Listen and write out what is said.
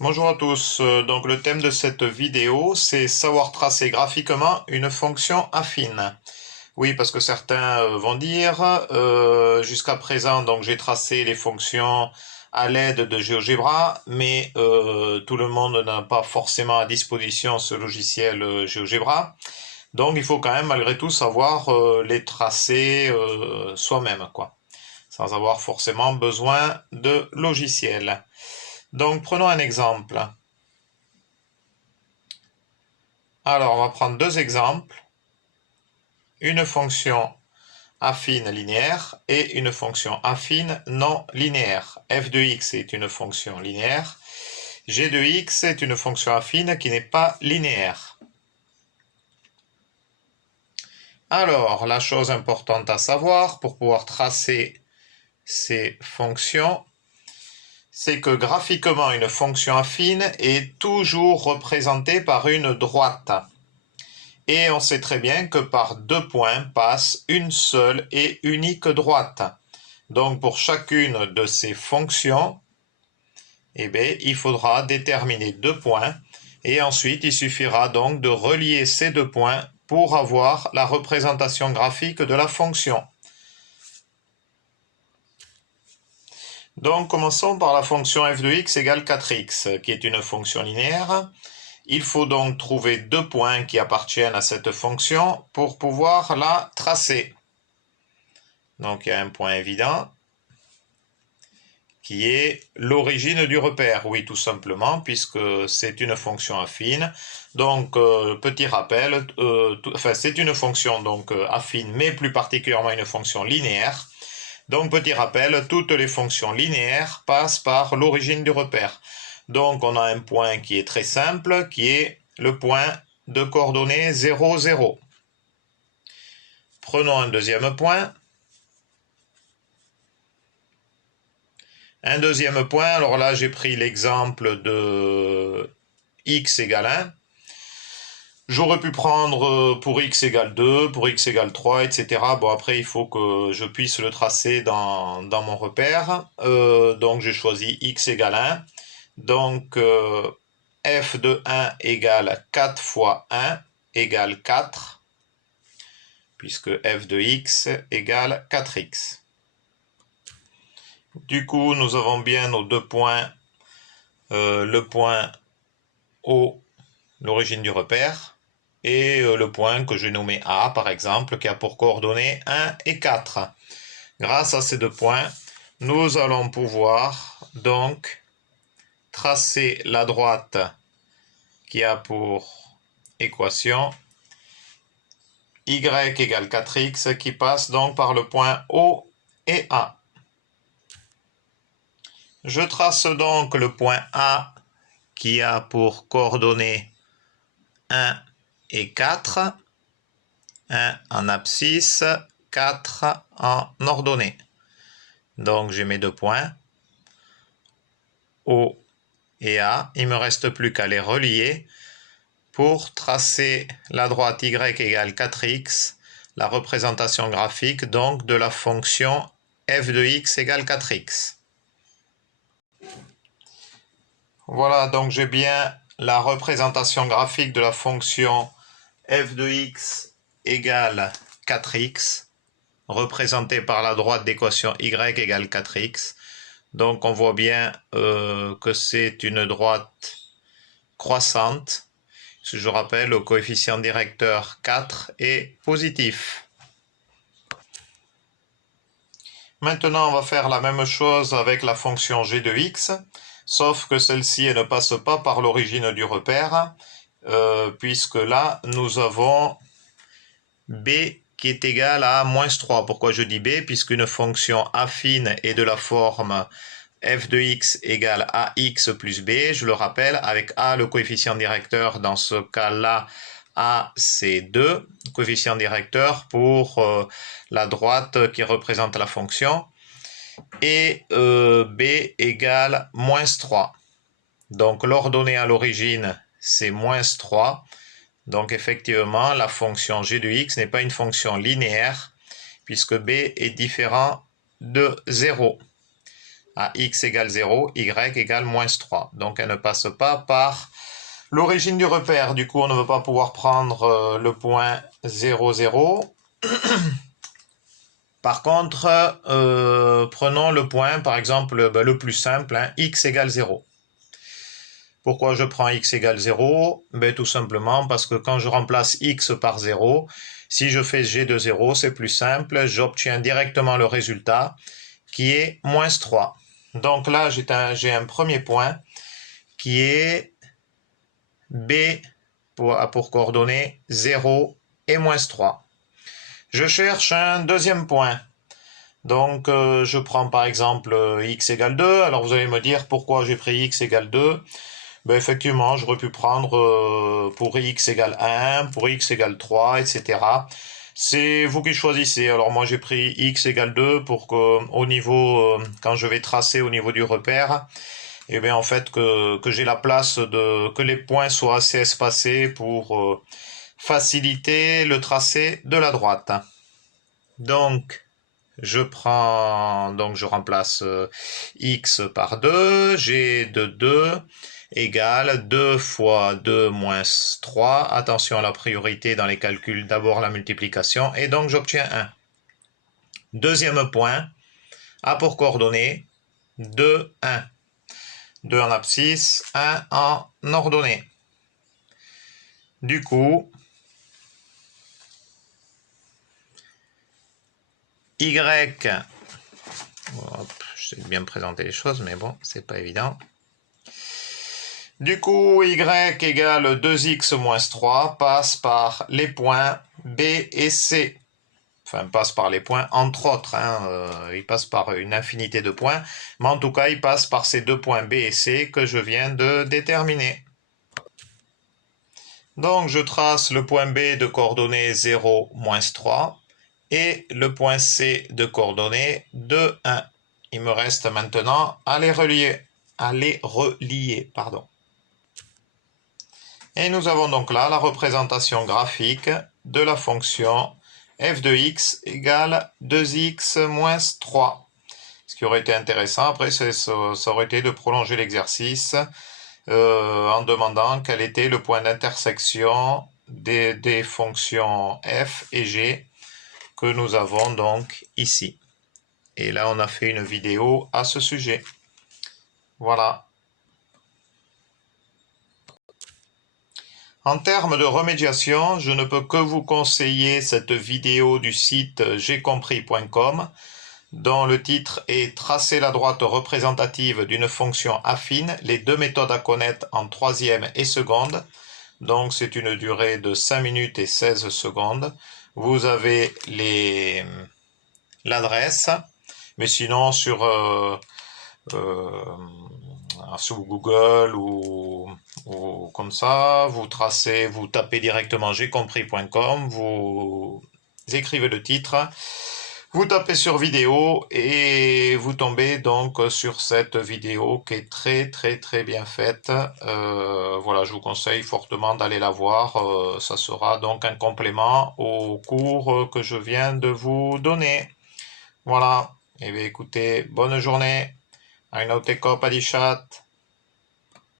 Bonjour à tous, donc le thème de cette vidéo c'est savoir tracer graphiquement une fonction affine. Oui, parce que certains vont dire jusqu'à présent donc j'ai tracé les fonctions à l'aide de GeoGebra, mais tout le monde n'a pas forcément à disposition ce logiciel GeoGebra. Donc il faut quand même malgré tout savoir les tracer soi-même, quoi, sans avoir forcément besoin de logiciel. Donc prenons un exemple. Alors, on va prendre deux exemples. Une fonction affine linéaire et une fonction affine non linéaire. f de x est une fonction linéaire. G de x est une fonction affine qui n'est pas linéaire. Alors, la chose importante à savoir pour pouvoir tracer ces fonctions, c'est que graphiquement, une fonction affine est toujours représentée par une droite. Et on sait très bien que par deux points passe une seule et unique droite. Donc pour chacune de ces fonctions, il faudra déterminer deux points et ensuite il suffira donc de relier ces deux points pour avoir la représentation graphique de la fonction. Donc commençons par la fonction f de x égale 4x, qui est une fonction linéaire. Il faut donc trouver deux points qui appartiennent à cette fonction pour pouvoir la tracer. Donc il y a un point évident qui est l'origine du repère. Oui, tout simplement, puisque c'est une fonction affine. Donc petit rappel, c'est une fonction donc affine, mais plus particulièrement une fonction linéaire. Donc petit rappel, toutes les fonctions linéaires passent par l'origine du repère. Donc on a un point qui est très simple, qui est le point de coordonnées 0, 0. Prenons un deuxième point. Un deuxième point, alors là j'ai pris l'exemple de x égale 1. J'aurais pu prendre pour x égale 2, pour x égale 3, etc. Bon, après, il faut que je puisse le tracer dans mon repère. Donc, j'ai choisi x égale 1. Donc, f de 1 égale 4 fois 1 égale 4, puisque f de x égale 4x. Du coup, nous avons bien nos deux points, le point O, l'origine du repère, et le point que j'ai nommé A, par exemple, qui a pour coordonnées 1 et 4. Grâce à ces deux points, nous allons pouvoir donc tracer la droite qui a pour équation y égale 4x, qui passe donc par le point O et A. Je trace donc le point A qui a pour coordonnées 1 et 4, 1 en abscisse, 4 en ordonnée. Donc j'ai mes deux points, O et A. Il ne me reste plus qu'à les relier pour tracer la droite y égale 4x, la représentation graphique donc de la fonction f de x égale 4x. Voilà, donc j'ai bien la représentation graphique de la fonction f de x égale 4x, représentée par la droite d'équation y égale 4x. Donc on voit bien que c'est une droite croissante. Je rappelle, le coefficient directeur 4 est positif. Maintenant, on va faire la même chose avec la fonction g de x, sauf que celle-ci ne passe pas par l'origine du repère, puisque là, nous avons b qui est égal à moins 3. Pourquoi je dis b? Puisqu'une fonction affine est de la forme f de x égale ax plus b, je le rappelle, avec a le coefficient directeur, dans ce cas-là, a c'est 2, coefficient directeur pour la droite qui représente la fonction, et b égale moins 3. Donc l'ordonnée à l'origine, c'est moins 3. Donc effectivement, la fonction g de x n'est pas une fonction linéaire, puisque b est différent de 0. à x égale 0, y égale moins 3. Donc elle ne passe pas par l'origine du repère. Du coup, on ne veut pas pouvoir prendre le point 0, 0. Par contre, prenons le point, par exemple, le plus simple, hein, x égale 0. Pourquoi je prends x égale 0? Tout simplement parce que quand je remplace x par 0, si je fais g de 0, c'est plus simple, j'obtiens directement le résultat qui est moins 3. Donc là, j'ai un premier point qui est b pour coordonnées 0 et moins 3. Je cherche un deuxième point. Donc je prends par exemple x égale 2. Alors vous allez me dire pourquoi j'ai pris x égale 2. Effectivement, j'aurais pu prendre pour x égale 1, pour x égale 3, etc. C'est vous qui choisissez. Alors moi j'ai pris x égale 2 pour que au niveau, quand je vais tracer au niveau du repère, et bien en fait que j'ai la place que les points soient assez espacés pour faciliter le tracé de la droite. Donc je remplace x par 2, g de 2 égale 2 fois 2 moins 3. Attention à la priorité dans les calculs, d'abord la multiplication, et donc j'obtiens 1. Deuxième point, a pour coordonnées 2, 1. 2 en abscisse, 1 en ordonnée. Du coup, y, hop, je sais bien présenter les choses, mais bon, c'est pas évident. Du coup, y égale 2x moins 3 passe par les points B et C. Enfin, passe par les points, entre autres. Il passe par une infinité de points. Mais en tout cas, il passe par ces deux points B et C que je viens de déterminer. Donc, je trace le point B de coordonnées 0, moins 3 et le point C de coordonnées 2, 1. Il me reste maintenant à les relier. Et nous avons donc là la représentation graphique de la fonction f de x égale 2x moins 3. Ce qui aurait été intéressant, après, ça aurait été de prolonger l'exercice en demandant quel était le point d'intersection des fonctions f et g que nous avons donc ici. Et là, on a fait une vidéo à ce sujet. Voilà. En termes de remédiation, je ne peux que vous conseiller cette vidéo du site j'aicompris.com dont le titre est « Tracer la droite représentative d'une fonction affine, les deux méthodes à connaître en troisième et seconde ». Donc c'est une durée de 5 minutes et 16 secondes. Vous avez l'adresse, mais sinon sur Google ou comme ça, vous tapez directement j'aicompris.com, vous écrivez le titre, vous tapez sur vidéo et vous tombez donc sur cette vidéo qui est très très très bien faite. Voilà, je vous conseille fortement d'aller la voir. Ça sera donc un complément au cours que je viens de vous donner. Voilà, et bien écoutez, bonne journée. Aina Uteko Padishat.